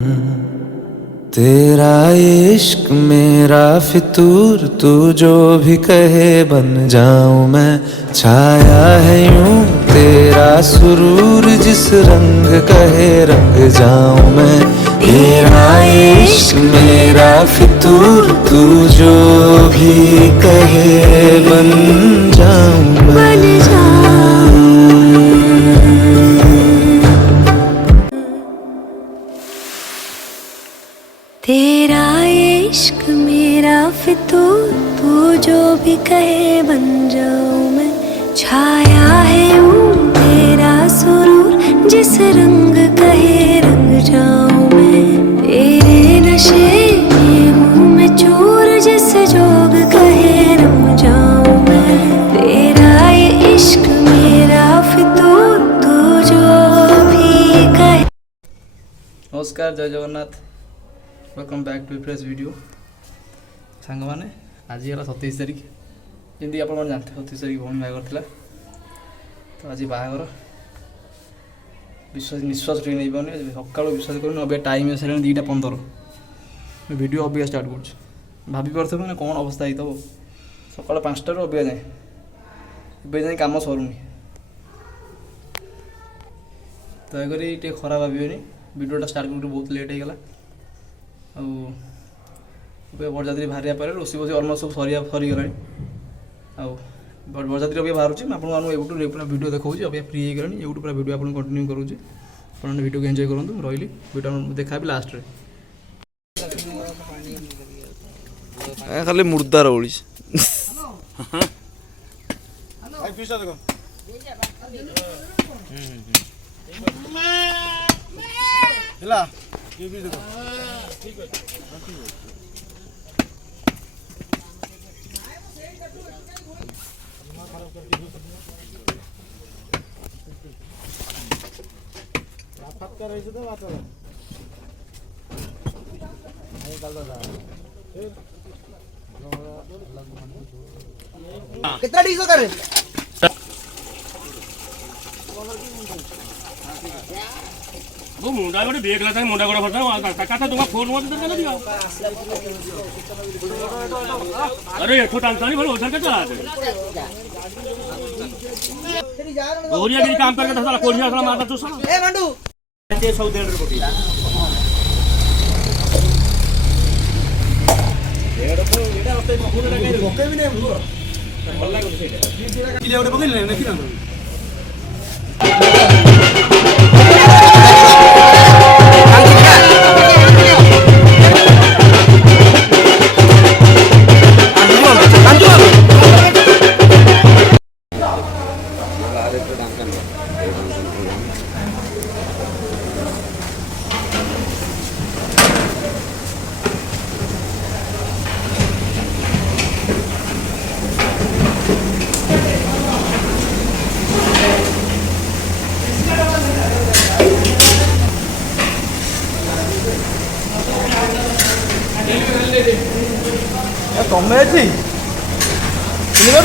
तेरा इश्क मेरा फितूर, तू जो भी कहे बन जाऊं मैं। छाया है यूं तेरा सुरूर, जिस रंग कहे रंग जाऊं मैं। तेरा इश्क मेरा फितूर, तू जो भी कहे बन जाऊं मैं। तेरा इश्क मेरा फितूर, तू जो भी कहे बन जाऊं मैं। छाया है यूं तेरा सुरूर, जिस रंग कहे रंग जाऊं मैं। तेरे नशे में हूँ मैं चूर, जिस जोग कहे रंग जाऊं मैं। तेरा ये इश्क मेरा फितूर, तू जो भी कहे। नमस्कार, जय Jagannath. Welcome back to fresh video. Song मैंने आज है 27 तारिख, जमी आप जानते 27 तारिख भौणी बाहर था। तो आज बाहर विश्वास निश्वास टे नहीं पाने। सका विश्वास कर अभी टाइम सारे 2:15 वीडियो अभी स्टार्ट कर भाभी पार्थ मैंने कौन अवस्था होता सका 5 अभी जाए ए जाए कम सरुनी। दयाक टे खराब भावी वीडियोटा स्टार्ट कर बहुत लेट हो गला। बरजात्री बाहर पर रोषे बस अलमोस्ट सब सरीगला। बरजात्री अभी बाहर आपको यूट्यूब पूरा वीडियो देखा अभी फ्री हो गला। यूट्यूब पूरा वीडियो आपको कंटिन्यू करुँच। आप वीडियो को एंजॉय करूँ। रही वीडियो देखा लास्ट खाली मुर्दा रोली कितना डीसो कर वो मुंडा गोटे बेग लाता मुंडा गोड़ा फरता काका तुम फोन मत कर दिया। अरे छोटा अंसानी बोलो उधर के चला गोरिया गिरी काम करके साला कोरिया साला मारता तू साला ए मंडू ते 100 रुपए एडो को एटा होते फोन लगे ओके भी नहीं बल्ला को सेटा किले ओटे पकड़ ले नहीं ना। कमे अच्छी कर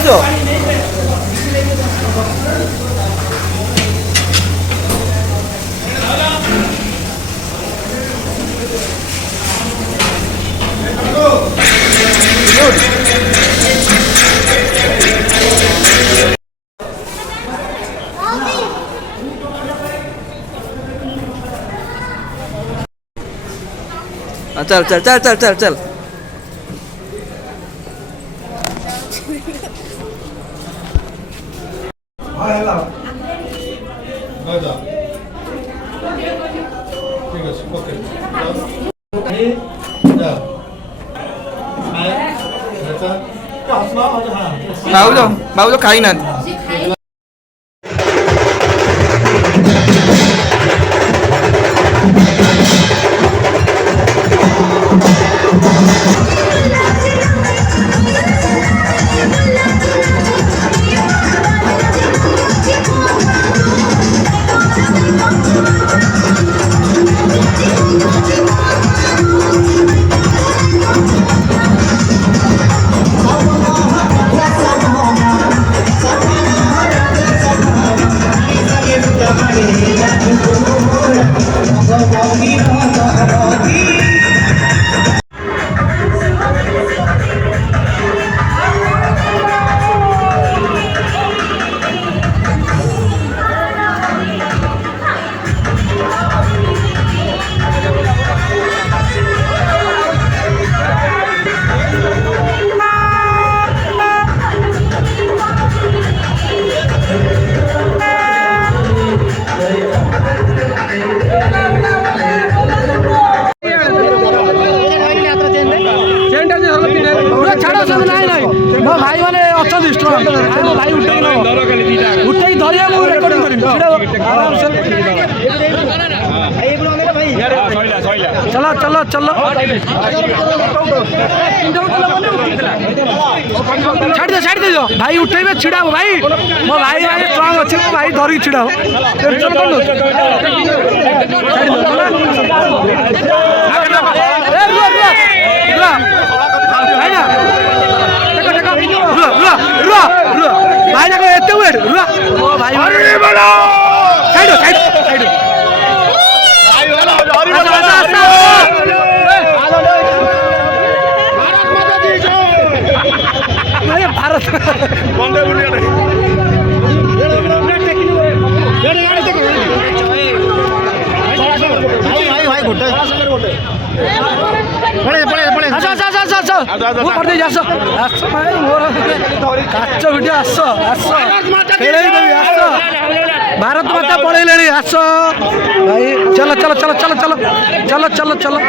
चल चल चल चल चल चल बाबू खाई ना चलो चलो चलो छाड़ दे दो भाई उठेबे छिड़ा हो भाई मो भाई भाई स्ट्रांग अच्छे मो भाई धरी छिड़ा हो टेंशन कर लो छाड़ दो भाई ना देखो देखो भाई देखो एते वेट ओ भाई side side side Bharat Bharat माता पड़े आस भाई चलो चलो चलो चलो चलो चलो चलो चलो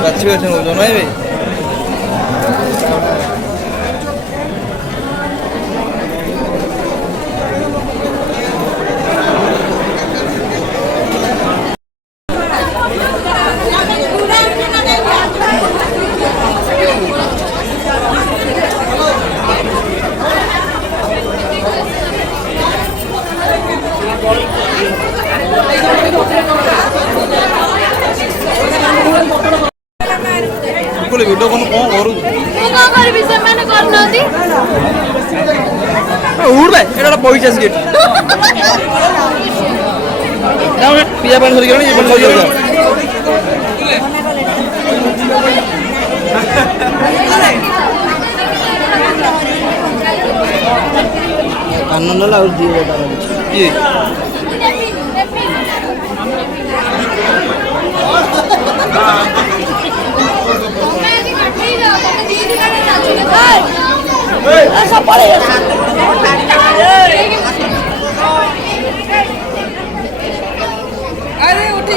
같이 같은 거잖아 왜? ଭିଡ଼ିଓ କଣ କରୁ ମୁଁ କଣ କରିବି ସେମାନେ କରୁନାହାନ୍ତି ଉଡ ଏଟା ପଇସା ସିଗେଟ ନା ପିଆ ପାଣି ଧରିକି ଆଣି ଧରି ଯାଉଛ ଆନନ୍ଦ ଲାଗୁଛି କିଏ ऐसा पड़ेगा अरे उठी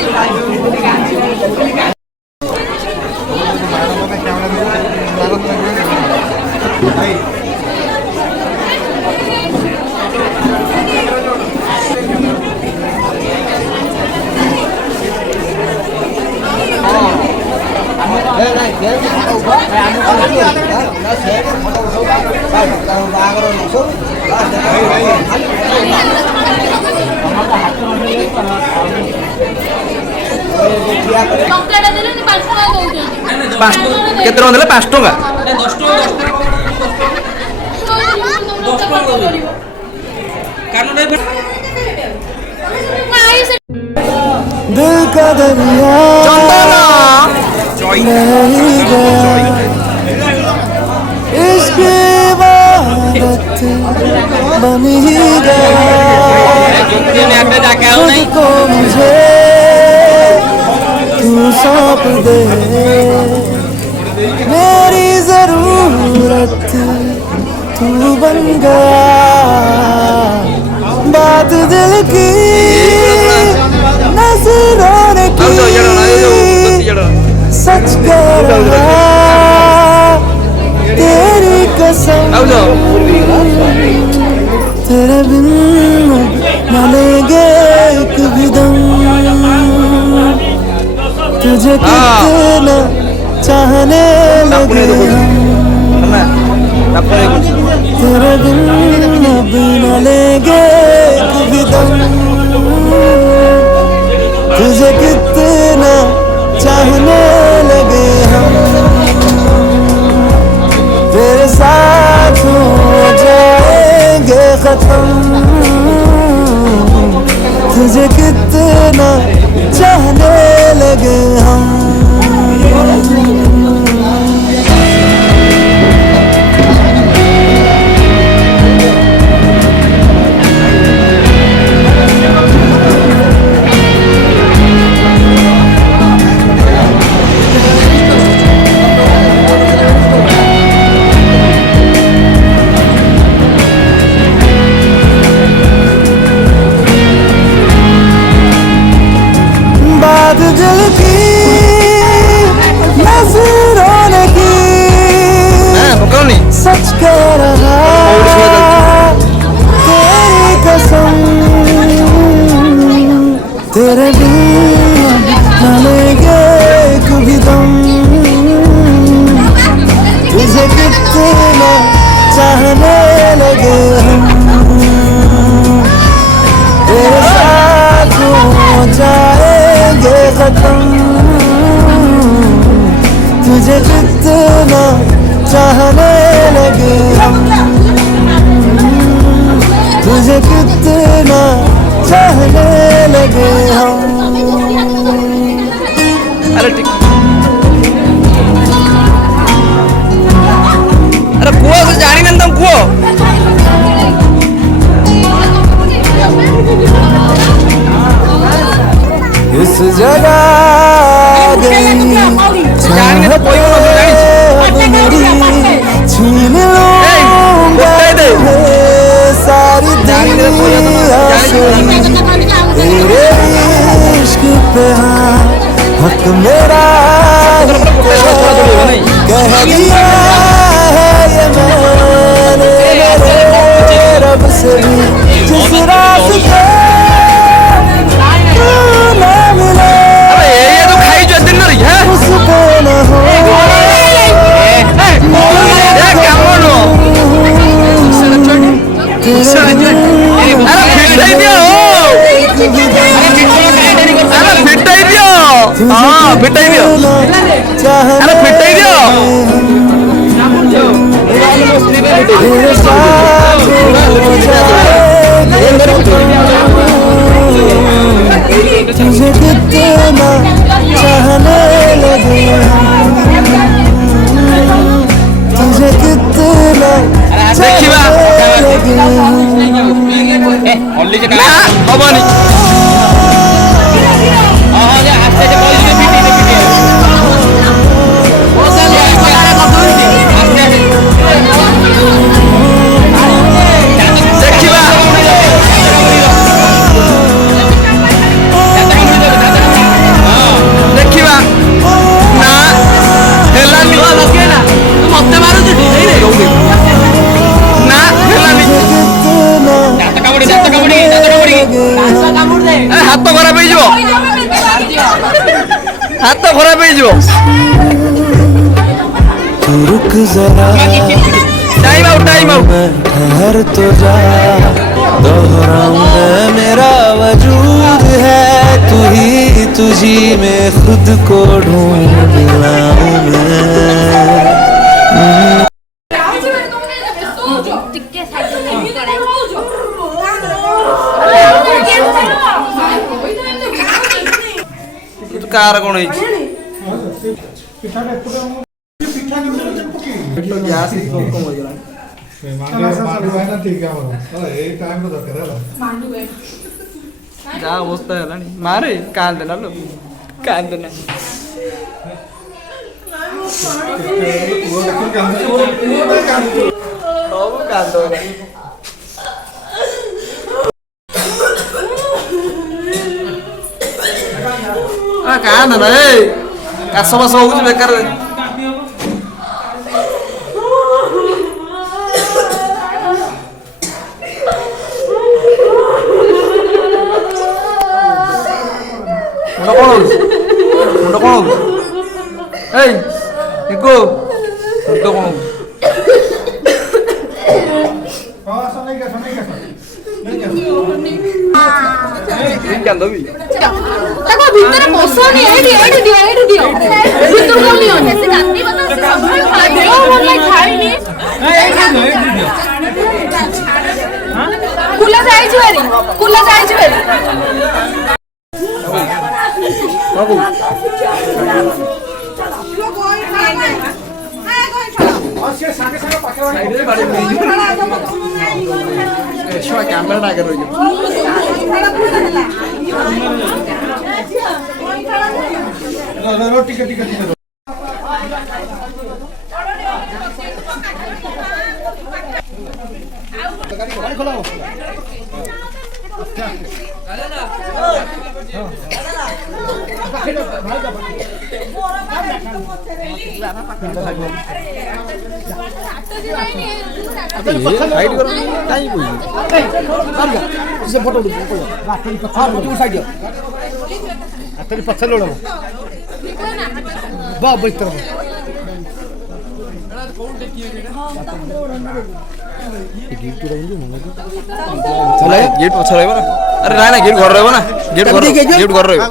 କେତେ ଟଙ୍କା ଦେଲେ 5 ଟଙ୍କା दिल का दरिया इश्क इबादत बन ही गया को मुझे तू सौंप दे मेरी जरूरत तू बन गया बात दिल की नजरों ने की सच कह रहा तेरी कसम तेरे बिन न लेंगे एक भी दम तुझे कितना चाहने लगे तेरे दिल अब न लेंगे कभी दम तुझे कितना चाहने लगे हम तेरे साथ हो जाएंगे खत्म तुझे कितना चाहने लगे हम दिल की नजरों ने की सच कह रहा तेरी कसम तेरे बिन न लेंगे कभी दम तुझे कितना चाहने लगे हम तेरे साथ हो जाएंगे खत्म तुझे कितना चाहने लगे हम तुझे कितना चाहने लगे हम अरे ठीक अरे कुआ से जानी नहीं तुम कुआ इस जगह गई चाहत अब मेरी छीन लूंगा तुम्हें सारी दुनिया से तेरे इश्क पे हाँ हक मेरा कह दिया है ये मैंने मेरे रब से भी जिस रास्ते तुझे कितना चाहने लगे तुझे कितना हाथ तो खराब हो तू रुक जरा टाइम आउट ठहर तो जा दोहराऊं मैं मेरा वजूद है तू ही तुझी में खुद को ढूंढ लाऊं मैं कार कौन है ଗ୍ୟାସ୍ କମ ହେଇଗଲାଣି ଯାହା ଅବସ୍ଥା ହେଲାଣି ମାରେ କାନ୍ଦେ ନା ଲୋ କାନ୍ଦେ ନା ସବୁ କାନ୍ଦ କାନ୍ଦ ନା ଏ କାଶ ବାସ ହଉଛି ବେକାର କଣ ହଉଛି ମୁଣ୍ଡ କ'ଣ ହବୁ? ଏଇ ଇକୁ ମୁଣ୍ଡ କ'ଣ ହବୁ? କାନ୍ଦବି ତାକୁ ଭିତରେ ପଶନି ଏଇଠି ଦିଅ ଭିତରକୁ ନିଅନି ସେ କାନ୍ଦିବ ତ ସେ ସବୁବେଳେ ଖାଇବ ଭଲ ଖାଇନି କୁଲା ଯାଇଛି ଭାରି ବାବୁ କ୍ୟାମେରାଟା ଆଗରେ ରହିଯିବ गेट पछ रहइबो ना अरे ना गेट घर रहइबो ना गेट घर रहइबो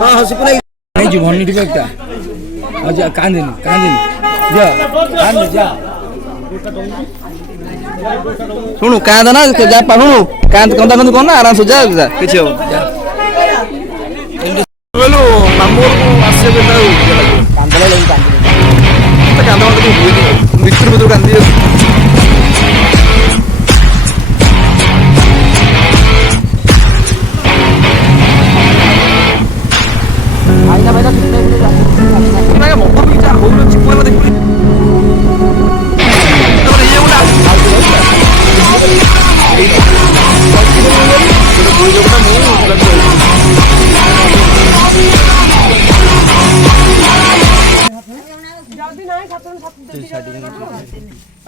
हां हां सुपलाई नहीं जी भन्नी टिप एकटा अझ कान्दिनी जा कान्द जा सुनु कान्द ना जा पाउनु कान्द कंदा कंद कोन आराम से जा किछ हो बोलो मामूर को आसे बेटा कांदला लगी कांद मत मित्र मित्र कांदी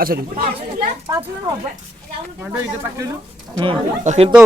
अच्छा अखिल तो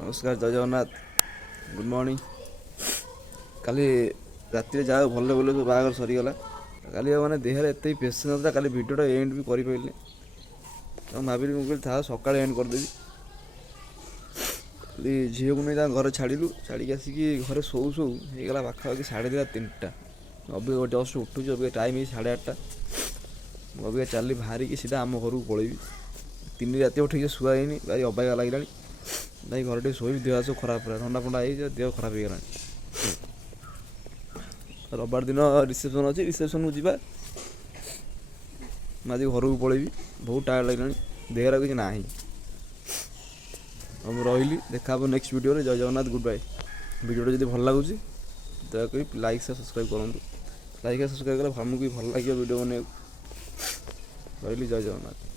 नमस्कार जय जगन्नाथ गुड मॉर्निंग काली राति जाओ भल भल सब बाहर सरीगला काली मैंने देहर एत पेस ना काली भिडियोटा एंड भी कर पारे तो भाविली मुझे था सका एंड करदेवी खाली झील को नहीं घर छाड़ू छाड़ी आसिक घरे शो शो होगा पाखापाखि 2:30-3टा अभी जस्ट उठुच अभी टाइम 8:30 अभी चली बाहर की सीधा आम घर को पलैबी 3 राति उठे शुआईनी भाई अबाया लगे भाई घर टे शोबी देह सब खराब पूरा ठंडा फंडा देह खराब हो गला रविवार दिन रिसेप्शन अच्छे रिसेप्शन को जावा आज घर को पलैबी बहुत टायर्ड लगे देहर किसी ना हम रही देखा नेक्स्ट वीडियो रे जय जगन्नाथ गुड बाय वीडियो जब भल लगुच दयाक लाइक से सब्सक्राइब करूँ लाइक सब्सक्राइब कले आमको भी भल लगे वीडियो बने रही जय जगन्नाथ।